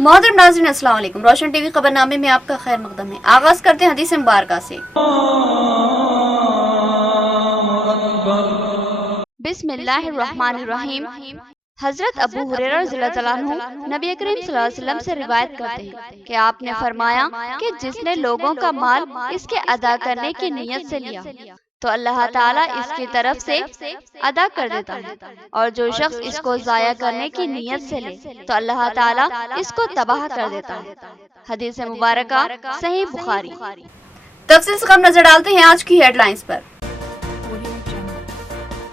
मोहतरम नाज़रीन अस्सलाम वालेकुम। रोशन टीवी खबरनामे में आपका खैर मकदम है। आगाज करते हैं हदीस मुबारक से। बिस्मिल्लाहिर्रहमानिर्रहीम। हजरत अबू हुरैरा रज़ियल्लाहु अन्हु नबी करीम सल्लल्लाहु अलैहि वसल्लम से रिवायत करते हैं कि आपने फरमाया कि जिसने लोगों का माल इसके अदा करने की नीयत से लिया तो अल्लाह ताला इसकी तरफ से अदा कर देता है, और जो शख्स इसको जाया करने की नीयत से ले तो अल्लाह ताला इसको तबाह कर देता है। हदीस मुबारका सही बुखारी। तफसील से हम नजर डालते हैं आज की हेडलाइंस पर।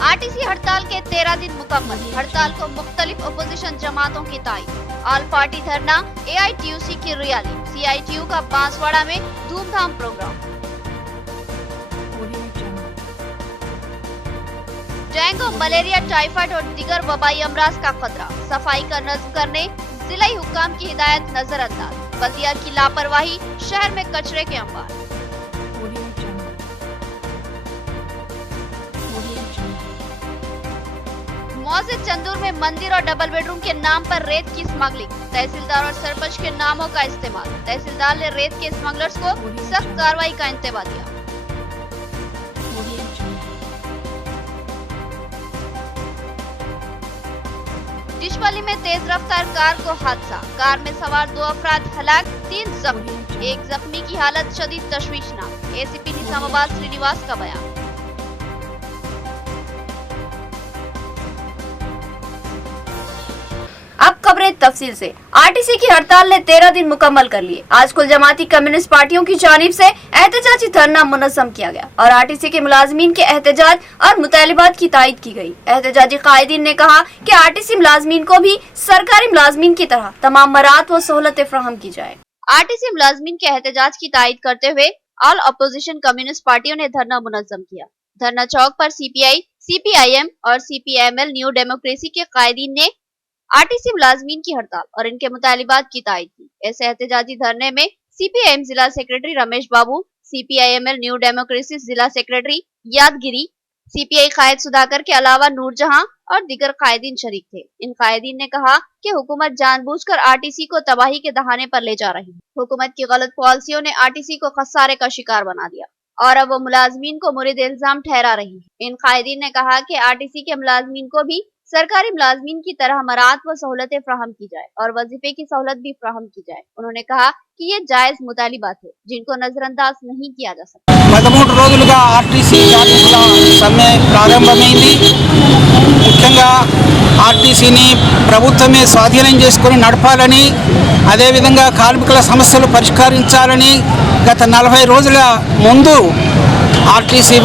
आरटीसी हड़ताल के 13 दिन मुकम्मल। हड़ताल को मुख्तलिफ अपोजिशन जमातों की तायीद। ऑल पार्टी धरना, एआईटीयूसी की रैली, सीआईटीयू का बांसवाड़ा में धूमधाम प्रोग्राम। डेंगू, मलेरिया, टाइफाइड और दीगर वबाई अमराज का खतरा। सफाई का नज़्म करने जिला हुक्काम की हिदायत नजरअंदाज। बल्दिया की लापरवाही, शहर में कचरे के अंबार। मौजिद चंदूर में मंदिर और डबल बेडरूम के नाम पर रेत की स्मगलिंग। तहसीलदार और सरपंच के नामों का इस्तेमाल। तहसीलदार ने रेत के स्मगलर्स को सख्त कार्रवाई का इंतबा दिया। डिशवाली में तेज रफ्तार कार को हादसा। कार में सवार 2 अफराद हलाक, 3 जख्मी। एक जख्मी की हालत शदीद तशवीशनाक। एसीपी निजामाबाद श्रीनिवास का बयान। अब खबरें तफसील से। आरटीसी की हड़ताल ने 13 दिन मुकम्मल कर लिए। आज कुल जमाती कम्युनिस्ट पार्टियों की जानिब से एहतजाजी धरना मुनज़्ज़म किया गया और आरटीसी के मुलाजमीन के एहतजाज और मुतालिबात की तायीद की गई। एहतजाजी कायदीन ने कहा कि आरटीसी मुलाजमीन को भी सरकारी मुलाजमीन की तरह तमाम मराहत व सहूलतें फराहम की जाए। आरटीसी मुलाजमीन के एहतजाज की तायीद करते हुए ऑल अपोजिशन कम्युनिस्ट पार्टियों ने धरना मुनज़्ज़म किया। धरना चौक पर सीपीआई, सीपीआईएम और सीपीएमएल न्यू डेमोक्रेसी के कायदीन ने आरटीसी मुलाजमीन की हड़ताल और इनके मुतालिबात की तायीद की। इस एहतजाजी धरने में सीपीआईएम जिला सेक्रेटरी रमेश बाबू, सीपीआईएमएल न्यू डेमोक्रेसी जिला सेक्रेटरी यादगिरी, सीपीआई कायद सुधाकर के अलावा नूरजहां और दीगर कायदीन शरीक थे। इन कायदीन ने कहा कि हुकूमत जानबूझकर आरटीसी को तबाही के दहाने पर ले जा रही है। हुकूमत की गलत पॉलिसियों ने आरटीसी को खसारे का शिकार बना दिया और अब वो मुलाजमीन को मुरीद इल्जाम ठहरा रही है। इन कायदीन ने कहा कि आरटीसी के मुलाजमीन को भी सरकारी मुलाजमीन की तरह मराहत व सहूलतें फ्राहम की जाए और वजीफे की सहूलत भी फ्राहम की जाए। उन्होंने कहा कि ये जायज मुतालिबात है जिनको नजरअंदाज नहीं किया जा सकता। 13 రోజులుగా ఆర్టీసీ కార్మికుల సమ్మె ప్రారంభమైంది. ముఖ్యంగా ఆర్టీసీని ప్రభుత్వమే స్వాధీనం చేసుకొని నడపాలని, అదేవిధంగా కార్మికుల సమస్యలు పరిష్కరించాలని గత 40 రోజుల ముందు ఆర్టీసీ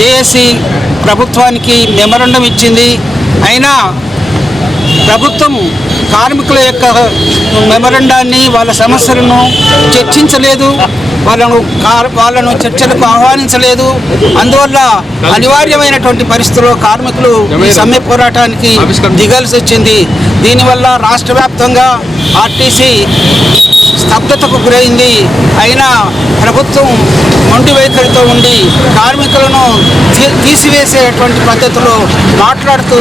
జేఏసీ ప్రభుత్వానికి మెమరాండం ఇచ్చింది. అయినా ప్రభుత్వం కార్మికుల యొక్క మెమరాండాన్ని, వాళ్ళ సమస్యలను చర్చించలేదు, వాళ్ళను చర్చలకు ఆహ్వానించలేదు. అందువల్ల అనివార్యమైనటువంటి పరిస్థితుల్లో కార్మికులు ఈ సమ్మె పోరాటానికి దిగాల్సి వచ్చింది. దీనివల్ల రాష్ట్ర వ్యాప్తంగా ఆర్టీసీ స్తబ్దతకు గురైంది. అయినా ప్రభుత్వం మొండి వైఖరితో ఉండి కార్మికులను తీసివేసేటువంటి పద్ధతిలో మాట్లాడుతూ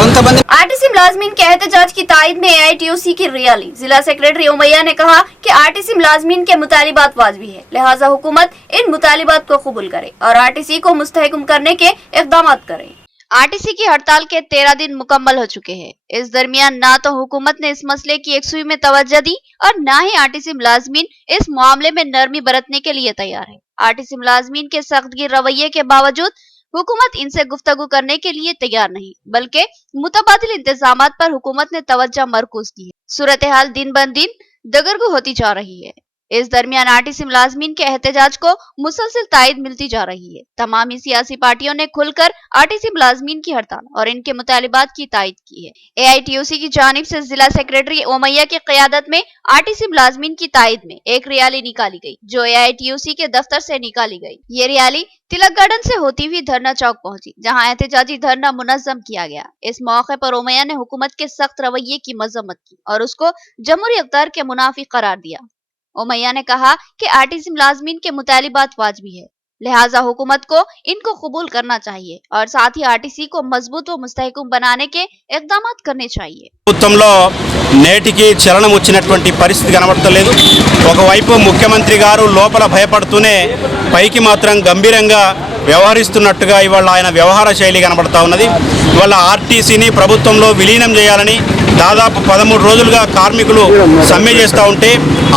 కొంతమంది आरटीसी मुलाजमीन के एहतजाज की तायद में एआईटीयूसी की रैली। जिला सेक्रेटरी उमैया ने कहा कि आरटीसी मुलाजमीन के मुतालिबात वाजिबी है, लिहाजा हुकूमत इन मुतालिबात को कबूल करे और आरटीसी को मुस्तहकम करने के इक़दाम करे। आरटीसी की हड़ताल के 13 दिन मुकम्मल हो चुके हैं। इस दरमियान ना तो हुकूमत ने इस मसले की एकसुई में तवज्जो दी और ना ही आरटीसी मुलाजमीन इस मामले में नरमी बरतने के लिए तैयार है। आरटीसी मुलाजमीन के सख्तगीर रवैये के बावजूद हुकूमत इनसे गुफ्तगू करने के लिए तैयार नहीं, बल्कि मुतबादिल इंतजामात पर हुकूमत ने तवज्जो मरकूज की है। सूरत हाल दिन ब दिन दगरगू होती जा रही है। इस दरमियान आरटीसी मुलाजमीन के एहतजाज को मुसलसल तायद मिलती जा रही है। तमाम ही सियासी पार्टियों ने खुलकर आरटीसी मुलाजमीन की हड़ताल और इनके मुतालिबात की तायद की है। एआईटीयूसी की जानिब से जिला सेक्रेटरी उमैया की क़यादत में आरटीसी मुलाजमीन की तायद में एक रैली निकाली गई, जो एआईटीयूसी के दफ्तर से निकाली गई। ये रैली तिलक गार्डन से होती हुई धरना चौक पहुंची, जहां एहतजाजी धरना मुनज़्ज़म किया गया। इस मौके पर उमैया ने हुकूमत के सख्त रवैये की मजम्मत की और उसको जमहूरी अख्तार के मुनाफी करार दिया। उमैया ने कहा कि आरटीसी मुलाजमीन के मुतालिबात वाजिबी है, लिहाजा हुकूमत को इनको कबूल करना चाहिए और साथ ही आरटीसी को मजबूत व मुस्तहकम बनाने के इकदाम करने चाहिए। ప్రభుత్వంలో నేటికి చలనం వచ్చినటువంటి పరిస్థితి కనబడతలేదు. ఒకవైపు ముఖ్యమంత్రి గారు లోపల భయపడుతూనే పైకి మాత్రం గంభీరంగా వ్యవహరిస్తున్నట్టుగా ఇవాళ ఆయన వ్యవహార శైలి కనబడతా ఉన్నది. ఇవాళ ఆర్టీసీని ప్రభుత్వంలో విలీనం చేయాలని దాదాపు 13 రోజులుగా కార్మికులు సమ్మె చేస్తూ ఉంటే,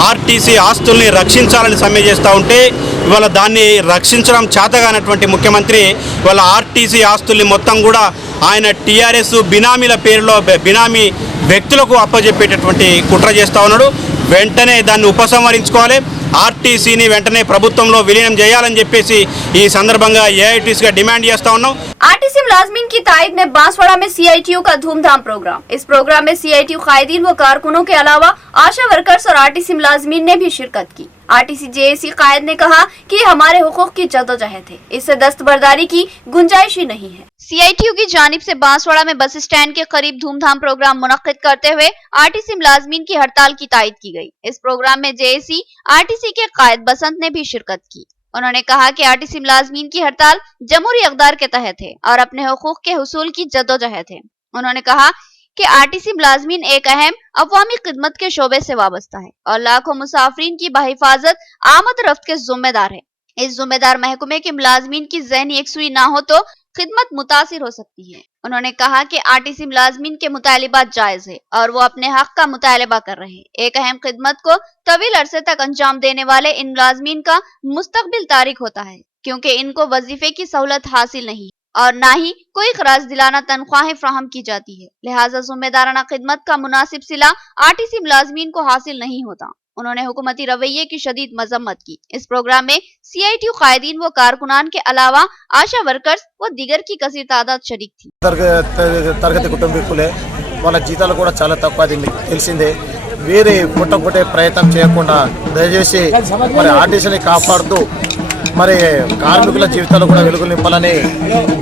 ఆర్టీసీ ఆస్తుల్ని రక్షించాలని సమ్మె చేస్తూ ఉంటే, ఇవాళ దాన్ని రక్షించడం చేతగానటువంటి ముఖ్యమంత్రి ఇవాళ ఆర్టీసీ ఆస్తుల్ని మొత్తం కూడా ఆయన టీఆర్ఎస్ బినామీల పేరులో బినామీ వ్యక్తులకు అప్పజెప్పేటటువంటి కుట్ర చేస్తూ ఉన్నాడు. వెంటనే దాన్ని ఉపసంహరించుకోవాలి. ఆర్టీసీని వెంటనే ప్రభుత్వంలో విలీనం చేయాలని చెప్పేసి ఈ సందర్భంగా ఏఐటీసీగా డిమాండ్ చేస్తా ఉన్నాం. आरटीसी मुलाजमीन की तायद में बांसवाड़ा में सीआईटीयू का धूमधाम प्रोग्राम। इस प्रोग्राम में सीआईटीयू कायदीन व कारकुनों के अलावा आशा वर्कर्स और आरटीसी मुलाजमीन ने भी शिरकत की। आरटीसी जेएसी कायद ने कहा कि हमारे हुकूक की जदोजहद है, इससे दस्तबरदारी की गुंजाइश ही नहीं है। सीआईटीयू की जानिब से बांसवाड़ा में बस स्टैंड के करीब धूमधाम प्रोग्राम मुनक्किद करते हुए आरटीसी मुलाजमीन की हड़ताल की तायद की गई। इस प्रोग्राम में जेएसी आरटीसी के कायद बसंत ने भी शिरकत की। उन्होंने कहा कि आरटीसी मुलाजमीन की हड़ताल जमहूरी इक़दार के तहत है और अपने हुकूक के हुसूल की जद्दोजहद है। उन्होंने कहा कि आरटीसी मुलाजमीन एक अहम अवामी खिदमत के शोबे से वाबस्ता है और लाखों मुसाफिरीन की बहिफाजत आमद रफ्त के जिम्मेदार है। इस जिम्मेदार महकमे के मुलाजमीन की ज़हनी यकसुई ना हो तो खिदमत मुतासिर हो सकती है। उन्होंने कहा कि आरटीसी मुलाजमीन के मुतालिबात जायज है और वो अपने हक का मुतालबा कर रहे हैं। एक अहम खिदमत को तवील अरसे तक अंजाम देने वाले इन मुलाजमीन का मुस्तकबिल तारीक होता है, क्योंकि इनको वजीफे की सहूलत हासिल नहीं और ना ही कोई खराज दिलाना तनख्वाहें फ्राहम की जाती है। लिहाजा जिम्मेदाराना खिदमत का मुनासिब सिला आरटीसी मुलाजमीन को हासिल नहीं होता। उन्होंने हुकूमती रवैये की शदीद मजम्मत की। इस प्रोग्राम में सीआईटीयू कायदीन व कारकुनान के अलावा आशा वर्कर्स व दीगर की कसीर तादाद शरीक थी। తరగతి కుటుంబీకులే వాళ్ళ జీతాలు కూడా చాలా తక్కువ, అది మీకు తెలిసిందే. వేరే పుట్టపుట్టే ప్రయత్నం చేయకుండా దయచేసి మరి ఆర్టీసీని కాపాడుతూ మరి కార్మికుల జీవితాలు కూడా వెలుగు నింపాలని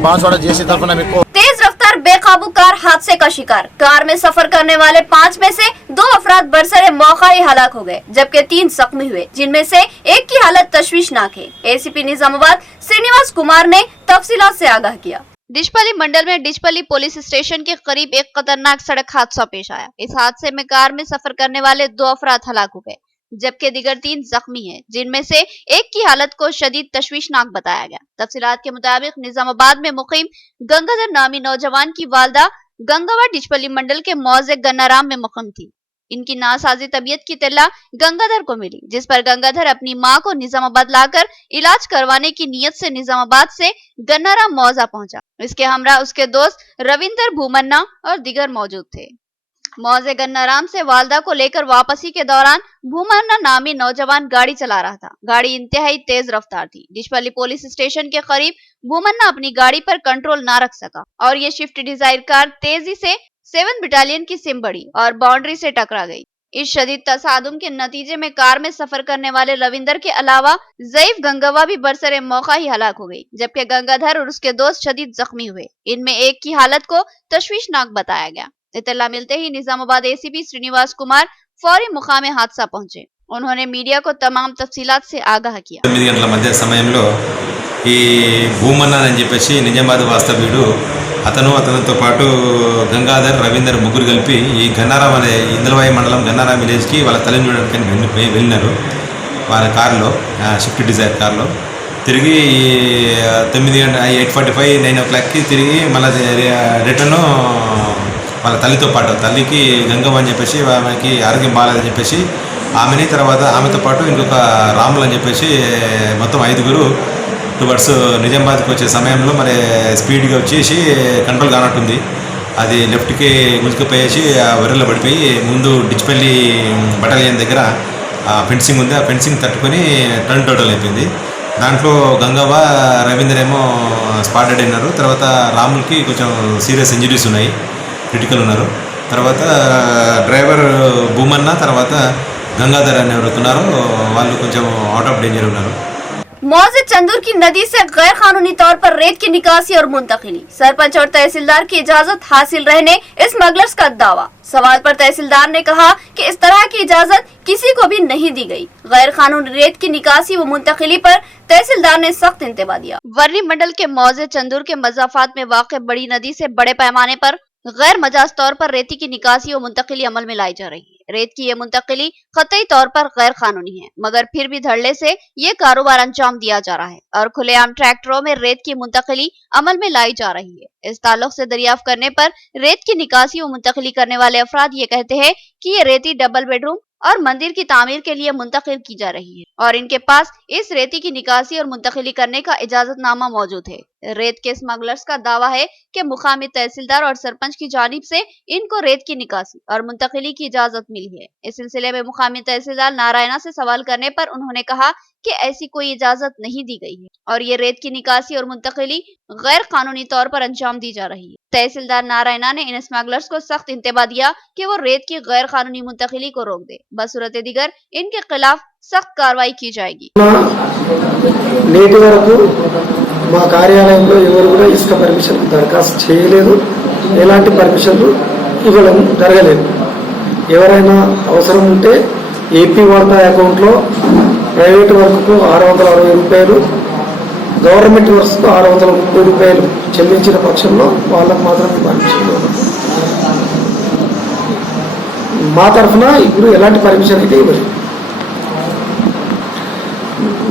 బాన్స్వాడ జేసీ తరఫున మీకు तेज रफ्तार बेकाबू कार हादसे का शिकार। कार में सफर करने वाले 5 में से 2 अफराद बरसरे मौका ही हलाक हो गए, जबकि 3 जख्मी हुए, जिनमें से एक की हालत तशवीशनाक है। एसीपी निजामाबाद श्रीनिवास कुमार ने तफसीलात से आगाह किया। डिचपल्ली मंडल में डिचपल्ली पुलिस स्टेशन के करीब एक खतरनाक सड़क हादसा पेश आया। इस हादसे में कार में सफर करने वाले 2 अफराद हलाक हो गए, जबकि दीगर 3 जख्मी हैं, जिनमें से एक की हालत को शदीद तशवीशनाक बताया गया। तफसीलात के मुताबिक निजामाबाद में मुकीम गंगाधर नामी नौजवान की वालदा गंगावा डिचपल्ली मंडल के मौजे गन्नाराम में मुकीम थी। इनकी नासाजी तबीयत की तल्ला गंगाधर को मिली, जिस पर गंगाधर अपनी मां को निजामाबाद लाकर इलाज करवाने की नीयत से निजामाबाद से गन्नाराम मौजा पहुंचा। इसके हमरा उसके दोस्त रविंदर भूमन्ना और दीगर मौजूद थे। मौजे गन्नाराम से वालदा को लेकर वापसी के दौरान भूमन्ना नामी नौजवान गाड़ी चला रहा था। गाड़ी इंतहाई तेज रफ्तार थी। डिचपल्ली पुलिस स्टेशन के करीब भूमन्ना अपनी गाड़ी पर कंट्रोल ना रख सका और ये शिफ्ट डिजायर कार तेजी से 7 बटालियन की सिम बढ़ी और बाउंड्री से टकरा गई। इस शदीद तसादुम के नतीजे में कार में सफर करने वाले रविंदर के अलावा ज़ईफ गंगावा भी बरसरे मौका ही हलाक हो गई, जबकि गंगाधर और उसके दोस्त शदीद जख्मी हुए। इनमें एक की हालत को तशवीशनाक बताया गया। इत्तला मिलते ही निजामाबाद एसीपी श्रीनिवास कुमार फौरी मुकामे हादसा पहुंचे। उन्होंने मीडिया को तमाम तफसीलात से आगाह किया। 9 గంటల మధ్య సమయంలో ఈ భూమన్న అని చెప్పేసి నిజామాబాద్ వాస్తవ్యుడు అతనితో పాటు గంగాధర్ రవీందర్ ముగ్గురు కలిపి ఈ గన్నారాం అనే ఇందలవాయి మండలం గన్నారాం విలేజ్కి వాళ్ళ తల్లిని చూడడానికి వెళ్ళినారు. వాళ్ళ కారులో షిఫ్ట్ డిజైర్ కారులో తిరిగి 8:45 9 o'clockకి తిరిగి మళ్ళీ రిటర్న్ వాళ్ళ తల్లితో పాటు తల్లికి గంగమ్మ అని చెప్పేసి ఆమెకి ఆరోగ్యం బాగాలేదని చెప్పేసి ఆమెని తర్వాత ఆమెతో పాటు ఇంకొక రాములు అని చెప్పేసి మొత్తం 5గురు టువర్డ్స్ నిజామాబాద్కి వచ్చే సమయంలో మరి స్పీడ్గా వచ్చేసి కంట్రోల్ కానట్టుంది. అది లెఫ్ట్కి గుంజుకుపోయేసి ఆ వరిలో పడిపోయి ముందు డిచ్పల్లి బటాలియన్ దగ్గర ఫెన్సింగ్ ఉంది, ఆ ఫెన్సింగ్ తట్టుకొని టర్న్ టోటల్ అయిపోయింది. దాంట్లో గంగవ్వ రవీందర్ ఏమో స్పాటెడ్ అయినారు. తర్వాత రాములకి కొంచెం సీరియస్ ఇంజరీస్ ఉన్నాయి, క్రిటికల్ ఉన్నారు. తర్వాత డ్రైవర్ భూమన్న తర్వాత గంగాధర్ అని ఎవరుతున్నారో వాళ్ళు కొంచెం అవుట్ ఆఫ్ డేంజర్ ఉన్నారు. मौजे चंदूर की नदी से गैर कानूनी तौर पर रेत की निकासी और मुंतकिली, सरपंच और तहसीलदार की इजाजत हासिल रहने स्मगलर्स का दावा। सवाल पर तहसीलदार ने कहा कि इस तरह की इजाजत किसी को भी नहीं दी गई। गैर कानूनी रेत की निकासी व मुंतकिली पर तहसीलदार ने सख्त इंतबा दिया। वर्ली मंडल के मौजे चंदूर के मजाफात में वाक़ बड़ी नदी से बड़े पैमाने पर गैर मजाज तौर पर रेती की निकासी और मुंतकिली अमल में लाई जा रही है। रेत की ये मुंतकिली कतई तौर पर गैर कानूनी है, मगर फिर भी धड़ल्ले से ये कारोबार अंजाम दिया जा रहा है और खुलेआम ट्रैक्टरों में रेत की मुंतकिली अमल में लाई जा रही है। इस ताल्लुक से दरियाफ्त करने पर रेत की निकासी और मुंतकिली करने वाले अफराद ये कहते हैं कि ये रेती डबल बेडरूम और मंदिर की तामीर के लिए मुंतकिल की जा रही है और इनके पास इस रेती की निकासी और मुंतकिली करने का इजाजतनामा मौजूद है। रेत के स्मगलर्स का दावा है कि मुकामी तहसीलदार और सरपंच की जानिब से इनको रेत की निकासी और मुंतकिली की इजाजत मिली है। इस सिलसिले में मुकामी तहसीलदार नारायणा से सवाल करने पर उन्होंने कहा कि ऐसी कोई इजाजत नहीं दी गई है और ये रेत की निकासी और मुंतकिली गैर कानूनी तौर पर अंजाम दी जा रही है। तहसीलदार नारायणा ने इन स्मगलर्स को सख्त इंतबा दिया कि वो रेत की गैर कानूनी मुंतकिली को रोक दे, बसूरत दिगर इनके खिलाफ सख्त कार्रवाई की जाएगी। నేటి వరకు మా కార్యాలయంలో ఎవరు కూడా ఇసుక పర్మిషన్ దరఖాస్తు చేయలేదు, ఎలాంటి పర్మిషన్లు ఇవ్వడం జరగలేదు। ఎవరైనా అవసరం ఉంటే ఏపీ వాటా అకౌంట్లో ప్రైవేట్ వర్క్కు 660 రూపాయలు, గవర్నమెంట్ వర్క్స్కు 630 రూపాయలు చెల్లించిన పక్షంలో వాళ్ళకు మాత్రమే పర్మిషన్ ఇవ్వడం। మా తరఫున ఇప్పుడు ఎలాంటి పర్మిషన్ అయితే ఇవ్వలేదు।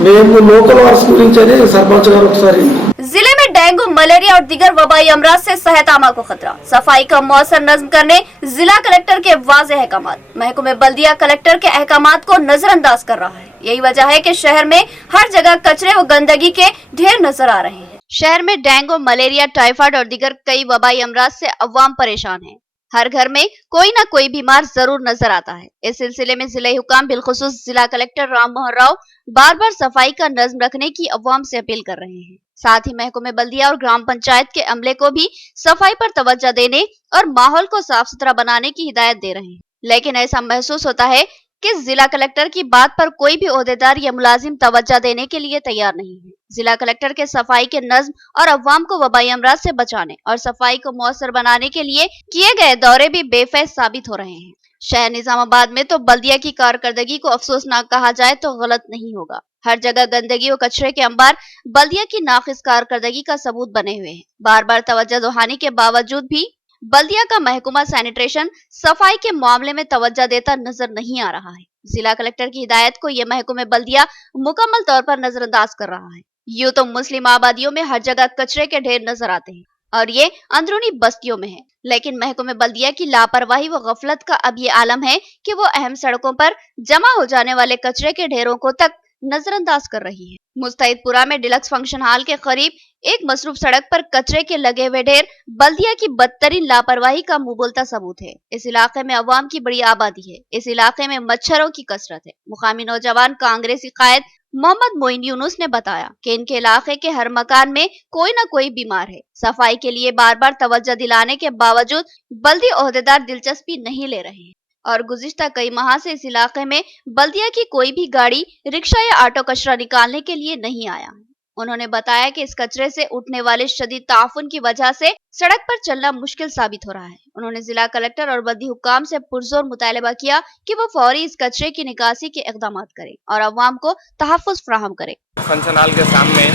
మేము లోకల్ వర్క్స్ గురించి అని సర్పంచ్ గారు ఒకసారి जिले में डेंगू, मलेरिया और दीगर वबाई अमराज से सेहतआमा को खतरा, सफाई का मौसर नज्म करने जिला कलेक्टर के वाज़ेह अहकामात। महकमे बल्दिया कलेक्टर के अहकामात को नजरअंदाज कर रहा है। यही वजह है कि शहर में हर जगह कचरे व गंदगी के ढेर नजर आ रहे हैं। शहर में डेंगू, मलेरिया, टाइफाइड और दीगर कई वबाई अमराज से अवाम परेशान है। हर घर में कोई ना कोई बीमार जरूर नजर आता है। इस सिलसिले में जिला हुकाम बिलखुसूस जिला कलेक्टर राम मोहन राव बार बार सफाई का नज्म रखने की अवाम से अपील कर रहे हैं। साथ ही महकमे बल्दिया और ग्राम पंचायत के अमले को भी सफाई पर तवज्जो देने और माहौल को साफ सुथरा बनाने की हिदायत दे रहे हैं। लेकिन ऐसा महसूस होता है कि जिला कलेक्टर की बात पर कोई भी ओहदेदार या मुलाजिम तवज्जो देने के लिए तैयार नहीं है। जिला कलेक्टर के सफाई के नज्म और अवाम को वबाई अमराज से बचाने और सफाई को मौसर बनाने के लिए किए गए दौरे भी बेफैज साबित हो रहे हैं। शहर निजामाबाद में तो बल्दिया की कारकर्दगी को अफसोसनाक कहा जाए तो गलत नहीं होगा। हर जगह गंदगी और कचरे के अंबार बल्दिया की नाकिस कारकर्दगी का सबूत बने हुए हैं। बार बार तवज्जो दुहानी के बावजूद भी बल्दिया का महकमा सैनिटेशन सफाई के मामले में तवज्जो देता नजर नहीं आ रहा है। जिला कलेक्टर की हिदायत को यह महकमे बल्दिया मुकम्मल तौर पर नजरअंदाज कर रहा है। यूं तो मुस्लिम आबादियों में हर जगह कचरे के ढेर नजर आते हैं और ये अंदरूनी बस्तियों में है, लेकिन महकमे बल्दिया की लापरवाही व गफलत का अब ये आलम है कि वो अहम सड़कों पर जमा हो जाने वाले कचरे के ढेरों को तक नजरअंदाज कर रही है। मुस्तैदपुरा में डिलक्स फंक्शन हॉल के करीब एक मसरूफ सड़क पर कचरे के लगे हुए ढेर बल्दिया की बदतरीन लापरवाही का मुंह बोलता सबूत है। इस इलाके में अवाम की बड़ी आबादी है। इस इलाके में मच्छरों की कसरत है। मुकामी नौजवान कांग्रेसी कायद मोहम्मद मोइन यूनुस ने बताया कि इनके इलाके के हर मकान में कोई न कोई बीमार है। सफाई के लिए बार बार तवज्जो दिलाने के बावजूद बल्दी ओहदेदार दिलचस्पी नहीं ले रहे हैं और गुज़िश्ता कई माह से इस इलाके में बल्दिया की कोई भी गाड़ी, रिक्शा या ऑटो कचरा निकालने के लिए नहीं आया। उन्होंने बताया कि इस कचरे से उठने वाले शदीद ताफुन की वजह से सड़क पर चलना मुश्किल साबित हो रहा है। उन्होंने जिला कलेक्टर और बल्दी हुक्काम से पुरजोर मुतालबा किया कि वो फौरी इस कचरे की निकासी के इक़दाम करें और अवाम को तहफ़्फ़ुज़ फराहम करें। फंक्शन हॉल के सामने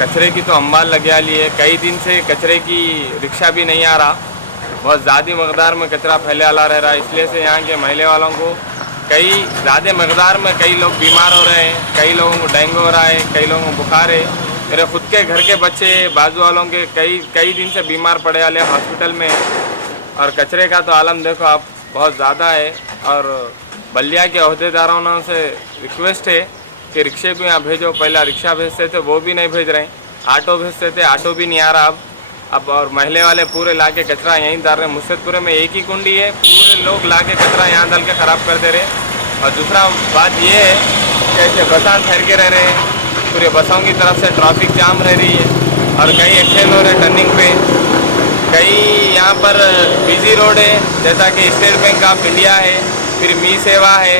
कचरे की तो अंबार लगे ली है। कई दिन से कचरे की रिक्शा भी नहीं आ रहा, बहुत ज़्यादा मकदार में कचरा फैले वाला रह रहा है। इसलिए से यहाँ के महल्ले वालों को कई ज़्यादा मकदार में कई लोग बीमार हो रहे हैं, कई लोगों को डेंगू हो रहा है, कई लोगों को बुखार है। मेरे खुद के घर के बच्चे, बाजू वालों के कई दिन से बीमार पड़े वाले हॉस्पिटल में। और कचरे का तो आलम देखो आप बहुत ज़्यादा है। और बल्दिया के अहदेदारों से रिक्वेस्ट है कि रिक्शे को यहाँ भेजो। पहला रिक्शा भेजते थे, वो भी नहीं भेज रहे हैं। ऑटो भेजते थे, ऑटो भी नहीं आ रहा अब। और महल्ले वाले पूरे ला के कचरा यहीं डाल रहे हैं। मुस्तैदपुरे में एक ही कुंडी है, पूरे लोग ला के कचरा यहाँ डाल के ख़राब कर दे रहे हैं। और दूसरा बात ये है कि ऐसे बसां ठहर के रह रहे हैं, पूरे बसों की तरफ से ट्रैफिक जाम रह रही है और कई एक्सीडेंट हो रहे हैं टर्निंग पे। कई यहाँ पर बिजी रोड है, जैसा कि स्टेट बैंक ऑफ इंडिया है, फिर मी सेवा है।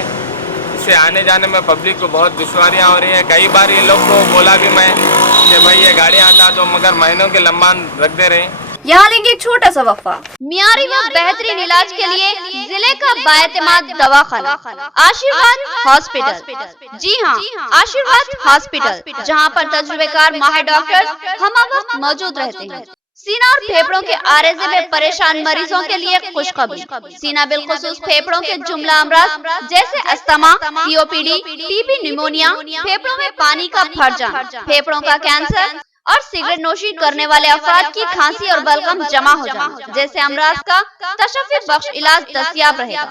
इससे आने जाने में पब्लिक को बहुत दुश्वारियाँ हो रही है। कई बार ये लोग को बोला भी मैं कि भाई ये गाड़ियाँ हटा दो, मगर महीनों के लंबान रख दे रहे हैं। यहाँ लेंगे एक छोटा सा वक्फा। मियारी व बेहतरीन इलाज के लिए जिले का बाएतमाद दवाखाना आशीर्वाद हॉस्पिटल। जी हाँ, आशीर्वाद हॉस्पिटल, जहाँ पर तजुर्बेकार माहिर डॉक्टर हम वक्त मौजूद रहते हैं। सीना और फेफड़ों के आरेजे में परेशान मरीजों के लिए खुशखबरी। सीना बिलखुसूस फेफड़ों के जुमला अमराज जैसे अस्थमा, सीओपीडी, टीबी, निमोनिया, फेफड़ों में पानी का भर जाना, फेफड़ों का कैंसर और सिगरेट नोशी करने वाले अफराद की खांसी और बलगम जमा हो जाना जैसे अमराज का तशफ़्फ़ी बख्श इलाज दस्तयाब रहेगा,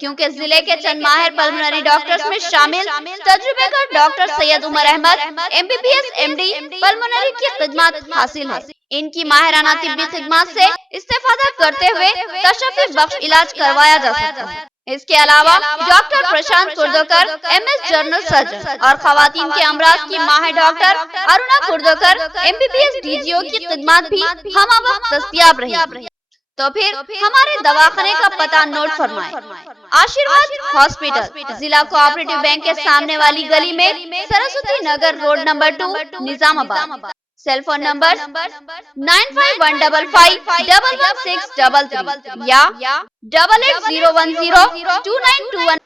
क्योंकि जिले के चंद माहिर पल्मोनरी डॉक्टर्स में शामिल तजुर्बेकार doctor Syed Umar Ahmad MBBS MD pulmonary की खिदमत हासिल है। इनकी माहिराना तिब्बी खिदमत से इस्तेफादा करते हुए तशफ़्फ़ी बख्श इलाज करवाया जा सकता है। इसके अलावा डॉक्टर प्रशांत कुर्दोकर MS जनरल सर्जन और खवातीन के अमराज की माहिर डॉक्टर अरुणा कुर्दोकर MBBS DGO की खिदमत भी हम वक्त दस्तयाब रहेगी। तो फिर हमारे दवाखाने का पता नोट फरमाएं। आशीर्वाद हॉस्पिटल, जिला कोऑपरेटिव बैंक के सामने वाली गली में Saraswati Nagar road number 2 Nizamabad. Cell phone number 9515511633 या 8801029221।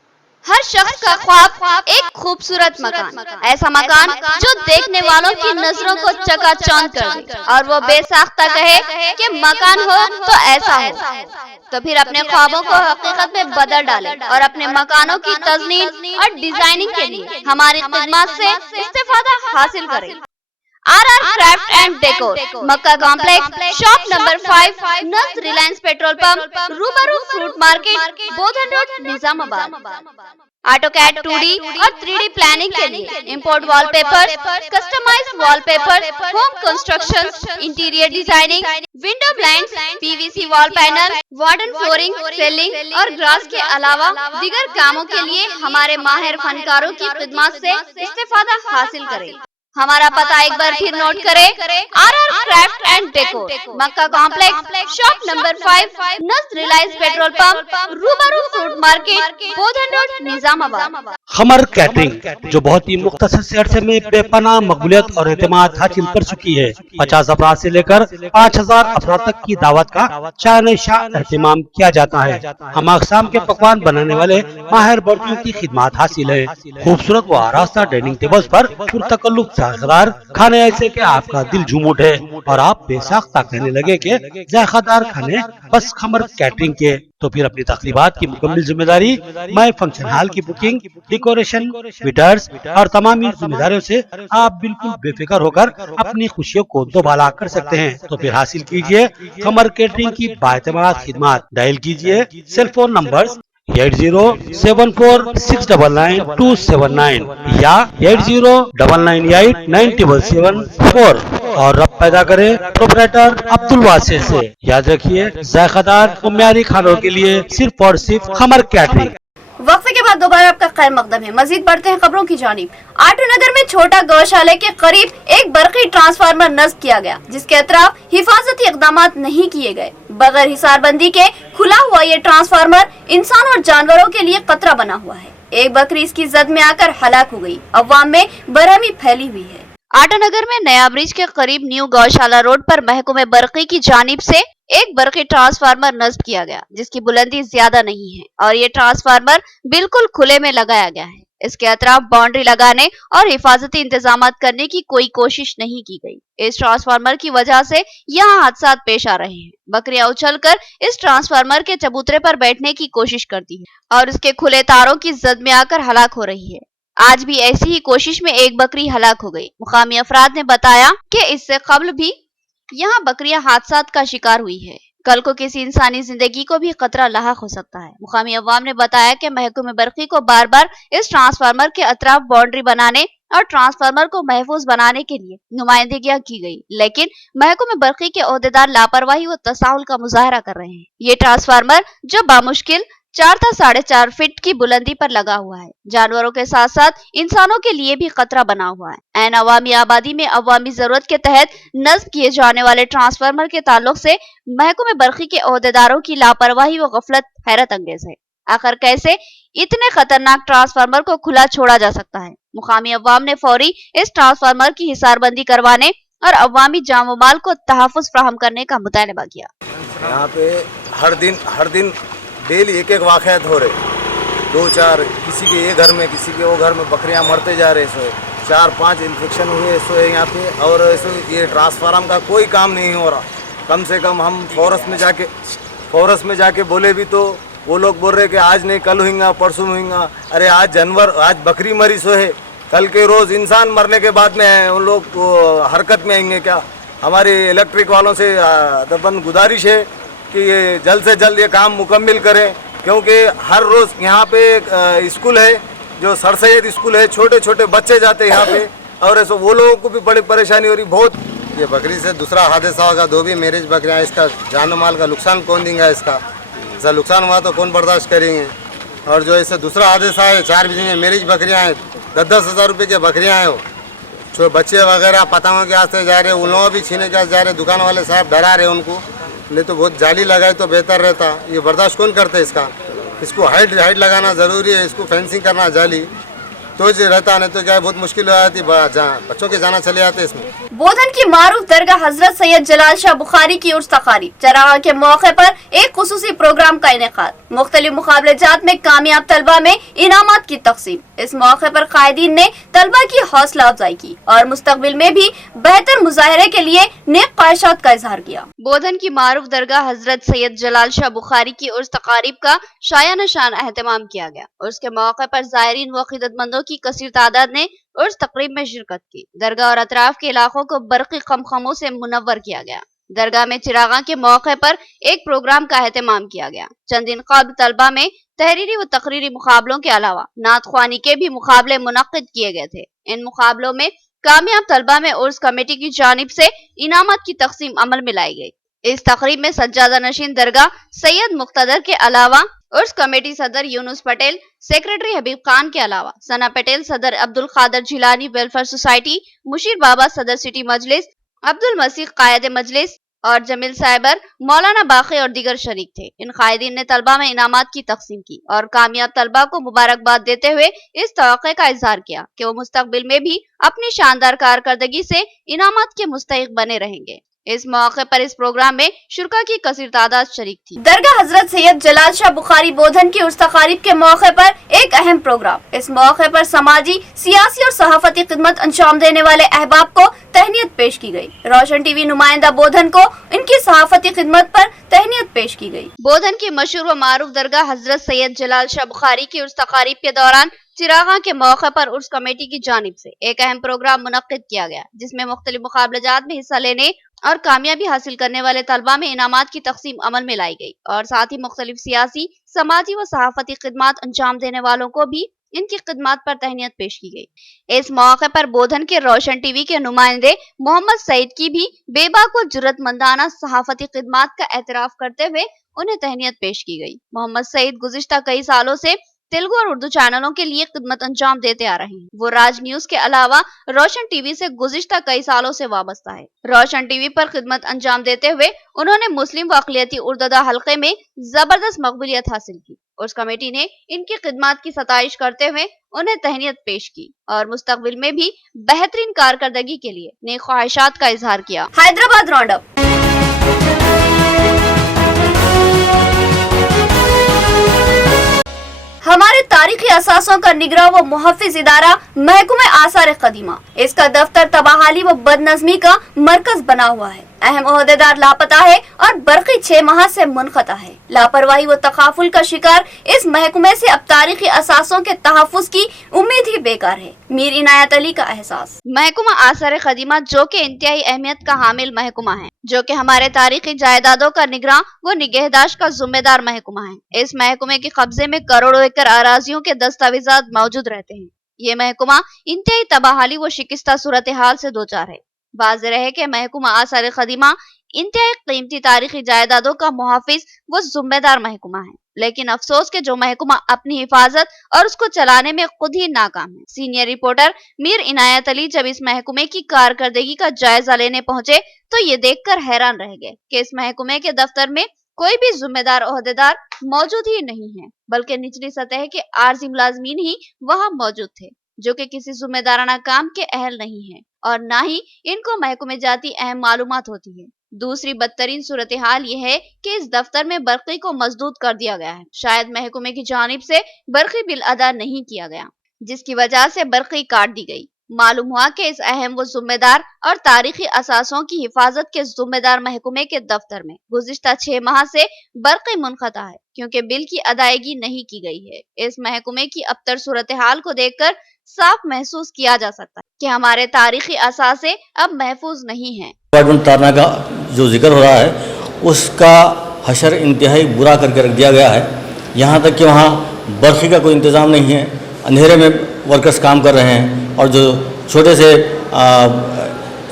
हर शख्स का ख्वाब एक खूबसूरत मकान, ऐसा मकान जो देखने वालों की नजरों को चकाचौंध कर दे और वो बेसाख्ता कहे कि मकान हो तो ऐसा हो। तो फिर अपने ख्वाबों को हकीकत में बदल डाले और अपने मकानों की तज़नीन और डिजाइनिंग के लिए हमारी खिदमत से इस्तेफादा हासिल करें। RR craft and decor, Makkah complex, shop number 5, near Reliance petrol pump, Rubaru fruit market, Bodhan road, Nizamabad. AutoCAD 2D और 3D प्लानिंग के लिए import wallpaper, customised wallpaper, home construction, interior designing, window blinds, PVC wall panel, wooden flooring, ceiling और glass के अलावा दीगर कामों के लिए हमारे माहिर फनकारों की खिदमत से इस्तेफादा हासिल करें। हमारा पता एक बार फिर नोट करें। RR craft and decor, Makkah complex, shop number 5, near Reliance petrol pump, Rubaru fruit market, Bodhan road, Nizamabad. Qamar catering, जो बहुत ही मुख्तसर से अरसे में बेपनाह मकबूलियत और एतमाद हासिल कर चुकी है। 50 अफराद से लेकर 5000 अफराद तक की दावत का शान शाह एहतमाम किया जाता है। हम अक़साम के पकवान बनाने वाले माहिर बर्तियों की खिदमत हासिल है। खूबसूरत व आरास्ता डाइनिंग टेबल्स पर पुरतकल्लुफ़ जायकेदार खाने ऐसे के आपका दिल झूम उठे और आप बेसाख्ता कहने लगे कि जायकेदार खाने बस खमर कैटरिंग के। तो फिर अपनी तकरीबात की मुकम्मल जिम्मेदारी मैं फंक्शन हॉल की बुकिंग, डेकोरेशन, वेटर्स और तमाम जिम्मेदारियों से आप बिल्कुल बेफिक्र होकर अपनी खुशियों को दोबाला कर सकते हैं। तो फिर हासिल कीजिए खमर कैटरिंग की बाएतमाद खिदमत। डायल कीजिए सेल फोन नंबर 8074699279 या 8099897774 और रब पैदा करें प्रोपराइटर अब्दुल वासिर से। याद रखिए, जायकेदार और म्यारी खानों के लिए सिर्फ और सिर्फ खमर कैटरिंग। वक्फे के बाद दोबारा आपका खैर मकदम है। मजीद बढ़ते हैं खबरों की जानिब। आटो नगर में छोटा गौशाला के करीब एक बरकी ट्रांसफार्मर नस्ब किया गया, जिसके अतराफ हिफाजती इकदाम नहीं किए गए। बगैर हिसारबंदी के खुला हुआ ये ट्रांसफार्मर इंसान और जानवरों के लिए खतरा बना हुआ है। एक बकरी इसकी जद में आकर हलाक हो गई। अवाम में बरहमी फैली हुई है। आटो नगर में नया ब्रिज के करीब न्यू गौशाला रोड पर महकमे बरकी की जानिब से एक बरकी ट्रांसफार्मर नस्ब किया गया, जिसकी बुलंदी ज्यादा नहीं है और ये ट्रांसफार्मर बिल्कुल खुले में लगाया गया है। इसके अतराफ बाउंड्री लगाने और हिफाजती इंतजाम करने की कोई कोशिश नहीं की गई। इस ट्रांसफार्मर की वजह से यहाँ हादसा पेश आ रहे हैं। बकरियां उछलकर इस ट्रांसफार्मर के चबूतरे पर बैठने की कोशिश करती है और उसके खुले तारों की जद में आकर हलाक हो रही है। आज भी ऐसी ही कोशिश में एक बकरी हलाक हो गई। मुकामी अफराद ने बताया कि इससे कबल भी यहाँ बकरियां हादसात का शिकार हुई है। कल को किसी इंसानी जिंदगी को भी खतरा लाहक हो सकता है। मुकामी अवाम ने बताया कि महकमे बरकी को बार बार इस ट्रांसफार्मर के अतराफ बाउंड्री बनाने और ट्रांसफार्मर को महफूज बनाने के लिए नुमाइंदगियां की गई, लेकिन महकमे बरकी के ओहदेदार लापरवाही व तसाहुल का मुजाहरा कर रहे हैं। ये ट्रांसफार्मर जो बामुश्किल 4 था 4.5 फीट की बुलंदी पर लगा हुआ है, जानवरों के साथ साथ इंसानों के लिए भी खतरा बना हुआ है। ऐन अवामी आबादी में अवामी जरूरत के तहत नस्ब किए जाने वाले ट्रांसफार्मर के ताल्लुक से महकमे बरकी के ओहदेदारों की लापरवाही व गफलत हैरत अंगेज है। आखिर कैसे इतने खतरनाक ट्रांसफार्मर को खुला छोड़ा जा सकता है? मुकामी अवाम ने फौरी इस ट्रांसफार्मर की हिसारबंदी करवाने और अवामी जान व माल को तहफ़्फ़ुज़ फराहम करने का मुतालबा किया। यहाँ पे हर दिन डेली एक वाक़यात हो रहे, 2-4 किसी के ये घर में किसी के वो घर में बकरियाँ मरते जा रहे, सो 4-5 इन्फेक्शन हुए सो यहाँ पे, और ये ट्रांसफार्मर का कोई काम नहीं हो रहा। कम से कम हम फॉरेस्ट में जाके बोले भी तो वो लोग बोल रहे कि आज नहीं कल होगा परसों होगा। अरे आज बकरी मरी सो है, कल के रोज़ इंसान मरने के बाद में उन लोग हरकत में आएंगे क्या? हमारे इलेक्ट्रिक वालों से दबन गुजारिश है कि ये जल्द से जल्द ये काम मुकम्मल करें, क्योंकि हर रोज़ यहाँ पे स्कूल है जो सर सैयद स्कूल है, छोटे छोटे बच्चे जाते हैं यहाँ पे, और ऐसा वो लोगों को भी बड़ी परेशानी हो रही बहुत। ये बकरी से दूसरा हादसा होगा, 2 भी मैरिज बकरियाँ, इसका जान माल का नुकसान कौन देगा? इसका ऐसा नुकसान हुआ तो कौन बर्दाश्त करेंगे? और जो इससे दूसरा हादसा है, 4 भी मैरिज बकरियाँ हैं, 10-10 हज़ार रुपये की बकरियाँ हैं, वो जो बच्चे वगैरह पतंगों के आस्ते जा रहे, उन लोगों भी छीने के जा रहे, दुकान वाले साहब डरा रहे उनको, नहीं तो बहुत जाली लगाए तो बेहतर रहता। ये बर्दाश्त कौन करते इसका? इसको हाइट लगाना ज़रूरी है, इसको फेंसिंग करना जाली तो जो रहता, नहीं तो क्या बहुत मुश्किल हो जाती, बच्चों के जाना चले जाते इसमें। बोधन की मारूफ दरगाह हजरत सैयद जलाल शाह बुखारी की उर्स तकारीब चरागाह के मौके पर एक खुसूसी प्रोग्राम का इनेकाद, मुख्तलिफ मुकाबले जात में कामयाब तलबा में इनामात की तकसीम। इस मौके पर कायदीन ने तलबा की हौसला अफजाई की और मुस्तकबिल में भी बेहतर मुजाहरे के लिए नेक ख्वाहिशात का इजहार किया। बोधन की मारूफ दरगाह हजरत सैयद जलाल शाह बुखारी की उर्स तकारीब का शायान शान एहतमाम किया गया। उर्स के मौके पर ज़ायरीन व ख़िदमतमंदों की कसीर तादाद ने उर्स तकरीब में शिरकत की। दरगाह और अतराफ के इलाकों को बरक़ी खमखमों से मुनव्वर किया गया। दरगाह में चिरागा के मौके पर एक प्रोग्राम का एहतमाम किया गया। चंद दिन कबल तलबा में तहरीरी व तकरीरी मुकाबलों के अलावा नात ख्वानी के भी मुकाबले मुनक्किद किए गए थे। इन मुकाबलों में कामयाब तलबा में उर्स कमेटी की जानिब से इनामत की तकसीम अमल में लाई गई। इस तकरीब में सज्जादा नशीन दरगाह सैयद मुख्तदर के अलावा उर्स कमेटी सदर यूनुस पटेल, सेक्रेटरी हबीब खान के अलावा सना पटेल, सदर अब्दुल खादर जिलानी वेलफेयर सोसाइटी, मुशीर बाबा सदर सिटी मजलिस, अब्दुल मसीह कायदे मजलिस और जमील साइबर, मौलाना बाकी और दीगर शरीक थे। इन कायदीन ने तलबा में इनामात की तकसीम की और कामयाब तलबा को मुबारकबाद देते हुए इस तवक्के का इजहार किया कि वो मुस्तकबिल में भी अपनी शानदार कारकर्दगी से इनामात के मुस्तहिक बने रहेंगे। इस मौके पर इस प्रोग्राम में शुरका की कसीर तादाद शरीक थी। दरगाह हजरत सैयद जलाल शाह बुखारी बोधन की उर्स तकारीब के मौके पर एक अहम प्रोग्राम। इस मौके पर समाजी, सियासी और सहाफती खिदमत अंजाम देने वाले अहबाब को तहनीयत पेश की गई। रोशन टीवी नुमाइंदा बोधन को इनकी सहाफती खिदमत पर तहनीयत पेश की गई। बोधन की मशहूर व मारूफ दरगाह हजरत सैयद जलाल शाह बुखारी की उर्स तकारीब के दौरान चिरागा के मौके पर उर्स कमेटी की जानिब से एक अहम प्रोग्राम मुनक्किद किया गया, जिसमें मुख्तलिफ मुकाबलेजात में हिस्सा लेने और कामयाबी हासिल करने वाले तलबा में इनामात की तकसीम अमल में लाई गई और साथ ही मुख्तलिफ सियासी, समाजी व सहाफती खिदमत अंजाम देने वालों को भी इनकी खिदमत पर तहनीयत पेश की गई। इस मौके पर बोधन के रोशन टीवी के नुमाइंदे मोहम्मद सईद की भी बेबाक व जुर्रतमंदाना सहाफती खिदमत का एतराफ करते हुए उन्हें तहनीयत पेश की गई। मोहम्मद सईद गुज़िश्ता कई सालों से तेलुगु और उर्दू चैनलों के लिए खिदमत अंजाम देते आ रहे हैं। वो राज न्यूज के अलावा रोशन टीवी से गुज़िश्ता कई सालों से वाबस्ता है। रोशन टीवी पर खिदमत अंजाम देते हुए उन्होंने मुस्लिम व अक़लियती उर्ददा हल्के में जबरदस्त मकबूलियत हासिल की। उस कमेटी ने इनकी खिदमत की सताइश करते हुए उन्हें तहनीयत पेश की और मुस्तकबिल में भी बेहतरीन कारकर्दगी के लिए नेक ख्वाहिशात का इजहार किया। Hyderabad round up. हमारे तारीखी असासों का निगरां व मुहफ़्फ़िज़ इदारा महकमे आसार कदीमा, इसका दफ्तर तबाहाली व बदनज़मी का मरकज बना हुआ है। अहम ओहदेदार लापता है और बरक़ी 6 माह से मुनक़ता है। लापरवाही व तकाफुल का शिकार इस महकमे से अब तारीखी असासों के तहफ़्फ़ुज़ की उम्मीद ही बेकार है। मीर इनायत अली का एहसास। महकमा आसार कदीमा जो कि इंतहाई अहमियत का हामिल महकमा है, जो कि हमारे तारीखी जायदादों का निगरां व निगहदाश्त का जिम्मेदार महकमा है। इस महकमे के कब्जे में करोड़ों एकड़ अराजियों के दस्तावेजात मौजूद रहते हैं। ये महकमा इंतहाई तबाहाली व शिकस्ता सूरत हाल से दोचार है। वाज़ेह है कि महकमा आसार कदीमा इंतहाई कीमती तारीखी जायदादों का मुहाफिज व जिम्मेदार महकमा है, लेकिन अफसोस के जो महकमा अपनी हिफाजत और उसको चलाने में खुद ही नाकाम है। सीनियर रिपोर्टर मीर इनायत अली जब इस महकमे की कारकर्दगी का जायजा लेने पहुंचे तो ये देखकर हैरान रह गए कि इस महकमे के दफ्तर में कोई भी जिम्मेदार ओहदेदार मौजूद ही नहीं है, बल्कि निचली सतह के आरजी मुलाजमीन ही वहां मौजूद थे, जो कि किसी जिम्मेदाराना काम के अहल नहीं है और ना ही इनको महकमे जाती अहम मालूमात होती है। दूसरी बदतरीन सूरत हाल ये है कि इस दफ्तर में बरकी को मजदूद कर दिया गया है। शायद महकमे की जानिब से बरकी बिल अदा नहीं किया गया, जिसकी वजह से बरकी काट दी गई। मालूम हुआ कि इस अहम व जिम्मेदार और तारीखी असासों की हिफाजत के जिम्मेदार महकमे के दफ्तर में गुज़िश्ता 6 माह से बरकी मुनक़ता है, क्योंकि बिल की अदायगी नहीं की गई है। इस महकमे की अबतर सूरत हाल को देखकर साफ महसूस किया जा सकता है कि हमारे तारीखी असासे अब महफूज नहीं हैं। डिपार्टमेंट तारना का जो जिक्र हो रहा है उसका हशर इंतहाई बुरा करके रख दिया गया है। यहाँ तक कि वहाँ बरखी का कोई इंतज़ाम नहीं है, अंधेरे में वर्कर्स काम कर रहे हैं और जो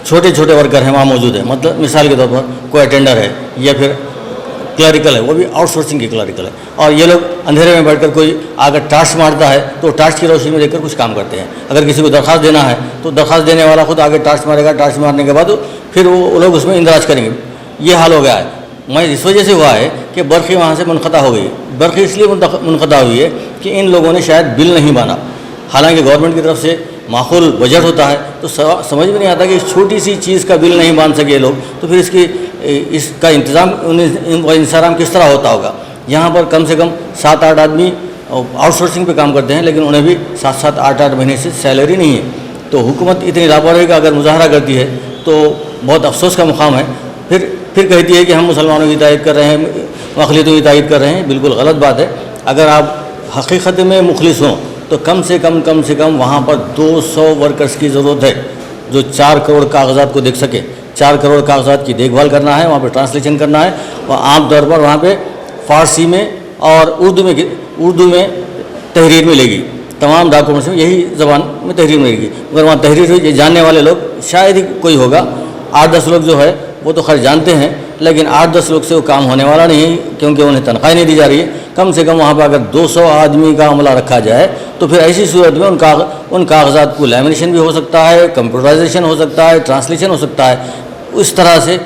छोटे छोटे वर्कर हैं वहाँ मौजूद है। मतलब मिसाल के तौर पर कोई अटेंडर है या फिर क्लरिकल है, वो भी आउटसोर्सिंग की क्लरिकल है, और ये लोग अंधेरे में बैठकर कोई अगर टार्च मारता है तो टार्च की रोशनी में देखकर कुछ काम करते हैं। अगर किसी को दरख्वास्त देना है तो दरख्वास्त देने वाला खुद आगे टार्च मारेगा, टार्च मारने के बाद फिर वो लोग उसमें इंदराज करेंगे। ये हाल हो गया है। मैं इस वजह से हुआ है कि बरखी वहाँ से मुनक़ता हो गई। बरखी इसलिए मुनक़ता हुई है कि इन लोगों ने शायद बिल नहीं बाना। हालांकि गवर्नमेंट की तरफ से माकूल बजट होता है तो समझ में नहीं आता कि छोटी सी चीज़ का बिल नहीं बांध सके लोग, तो फिर इसका इंतज़ाम इंतज़ाम किस तरह होता होगा। यहाँ पर कम से कम 7-8 आदमी आउटसोर्सिंग पे काम करते हैं, लेकिन उन्हें भी 7-7, 8-8 महीने से सैलरी नहीं है। तो हुकूमत इतनी लापरवाही का अगर मुजाहरा करती है तो बहुत अफसोस का मुकाम है। फिर कहती है कि हम मुसलमानों की तायद कर रहे हैं, अक़लियतों की तायद कर रहे हैं। बिल्कुल गलत बात है। अगर आप हकीकत में मुखलिस हों तो कम से कम वहाँ पर 200 वर्कर्स की ज़रूरत है जो 4 करोड़ कागजात को देख सके। 4 करोड़ कागजात की देखभाल करना है, वहाँ पे ट्रांसलेशन करना है, और आम तौर पर वहाँ पे फ़ारसी में और उर्दू में तहरीर मिलेगी। तमाम डॉक्यूमेंट्स में यही ज़बान में तहरीर मिलेगी। अगर वहाँ तहरीर हुई, ये जानने वाले लोग शायद ही कोई होगा। 8-10 लोग जो है वो तो खैर जानते हैं, लेकिन 8-10 लोग से वो काम होने वाला नहीं है, क्योंकि उन्हें तनख्वाह नहीं दी जा रही है। कम से कम वहाँ पर अगर 200 आदमी का अमला रखा जाए तो फिर ऐसी सूरत में उन कागजात को लैमिनेशन भी हो सकता है, कंप्यूटराइजेशन हो सकता है, ट्रांसलेशन हो सकता है। उस तरह से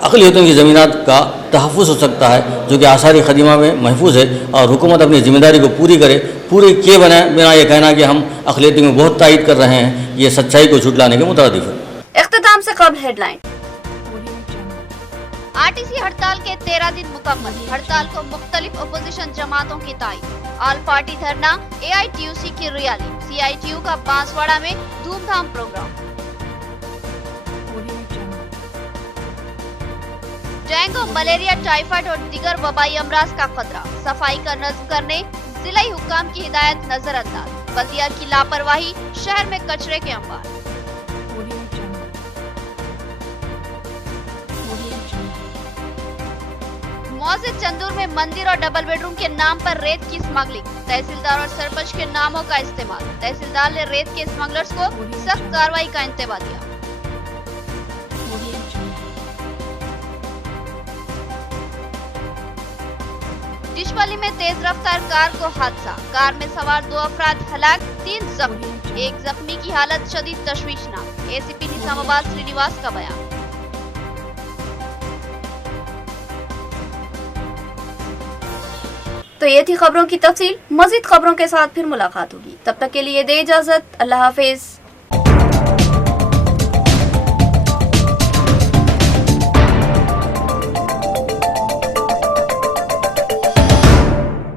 अक़लियतों की ज़मीनात का तहफ़्फ़ुज़ हो सकता है, जो कि आसारी ख़दीमा में महफूज है। और हुकूमत अपनी ज़िम्मेदारी को पूरी करे। पूरे किए बिना ये कहना कि हम अक़लियतों में बहुत तायद कर रहे हैं, ये सच्चाई को झुटलाने के मुतरादिफ़ है। इख्तिताम से कबल हेडलाइन। आरटीसी हड़ताल के 13 दिन मुकम्मल। हड़ताल को मुख्तलिफ अपोजिशन जमातों की तायद। ऑल पार्टी धरना, AITUC की रैली, CITU का बांसवाड़ा में धूमधाम प्रोग्राम। डेंगू, मलेरिया, टाइफाइड और दीगर वबाई अमराज का खतरा। सफाई का नज़्म करने जिलाई हुक्काम की हिदायत नजरअंदाज। बल्दिया की लापरवाही, शहर में कचरे के अंबार। मौजिद चंदूर में मंदिर और डबल बेडरूम के नाम पर रेत की स्मगलिंग। तहसीलदार और सरपंच के नामों का इस्तेमाल। तहसीलदार ने रेत के स्मगलर्स को सख्त कार्रवाई का इंतबा दिया। डिशवाली में तेज रफ्तार कार को हादसा। कार में सवार 2 अफराद हलाक, 3 जख्मी। एक जख्मी की हालत शदीद तशवीशनाक। ACP निजामाबाद श्रीनिवास का बयान। तो ये थी खबरों की तफसील। मज़ीद खबरों के साथ फिर मुलाकात होगी। तब तक के लिए दे इजाजत। अल्लाह हाफिज।